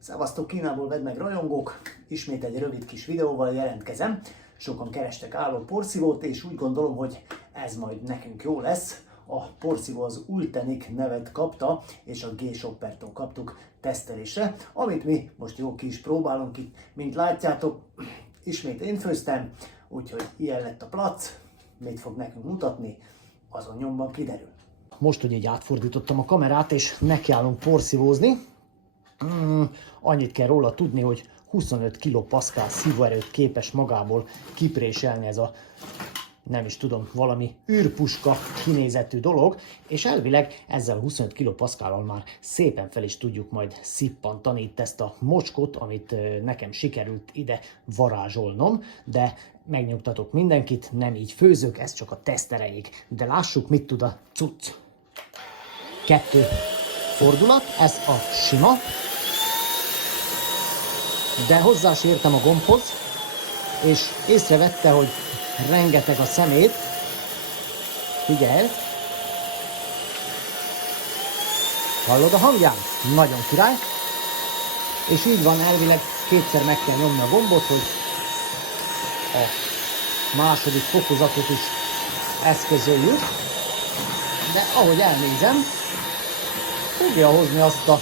Szevasztok, Kínából vedd meg rajongók! Ismét egy rövid kis videóval jelentkezem. Sokan kerestek álló porszívót, és úgy gondolom, hogy ez majd nekünk jó lesz. A porszívó az Ultenik nevet kapta, és a G-Shoppertól kaptuk tesztelésre, amit mi most jó ki is próbálunk itt. Mint látjátok, ismét én főztem, úgyhogy ilyen lett a plac. Mit fog nekünk mutatni, azon nyomban kiderül. Most, hogy így átfordítottam a kamerát, és nekiállunk porszívózni. Annyit kell róla tudni, hogy 25 kPa szívóerőt képes magából kipréselni ez a, nem is tudom, valami űrpuska kinézetű dolog, és elvileg ezzel a 25 kPa-kal már szépen fel is tudjuk majd szippantani itt ezt a mocskot, amit nekem sikerült ide varázsolnom, de megnyugtatok mindenkit, nem így főzök, ez csak a teszt erejéig. De lássuk, mit tud a cucc. 2 fordulat, ez a sima, de hozzá is értem a gombhoz, és észrevette, hogy rengeteg a szemét. Figyelj! Hallod a hangján? Nagyon király! És így van, elvileg kétszer meg kell nyomni a gombot, hogy a második fokozatot is eszközöljük. De ahogy elnézem, fogja hozni azt a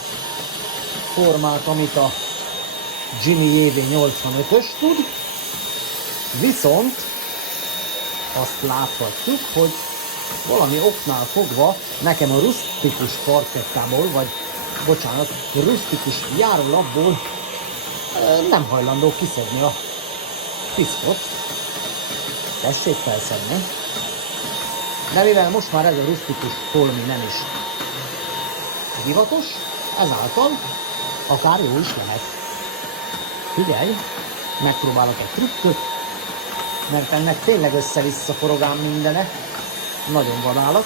formát, amit a Jimmy JV85-ös tud, viszont azt láthatjuk, hogy valami oknál fogva nekem a rusztikus parkettából, vagy bocsánat, rusztikus járólapból nem hajlandó kiszedni a piszkot. Tessék felszedni. De mivel most már ez a rusztikus holmi nem is divatos, ezáltal akár jó is lehet. Figyelj, megpróbálok egy trükköt, mert ennek tényleg össze-vissza forog ám mindene. Nagyon vadállat.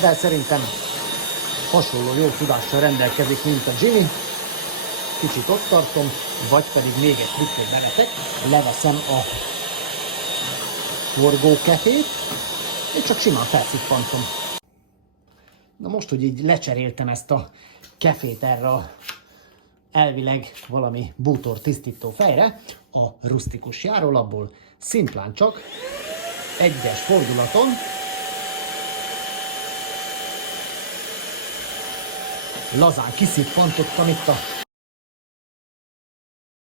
De szerintem hasonló jó tudással rendelkezik, mint a Jimmy. Kicsit ott tartom, vagy pedig még egy trükköt bevetek. Leveszem a forgókefét, és csak simán felszippantom. Na most, hogy így lecseréltem ezt a kefét erre a elvileg valami bútor tisztító fejre, a rusztikus járólapból szimplán csak egyes fordulaton lazán kiszippantottam itt a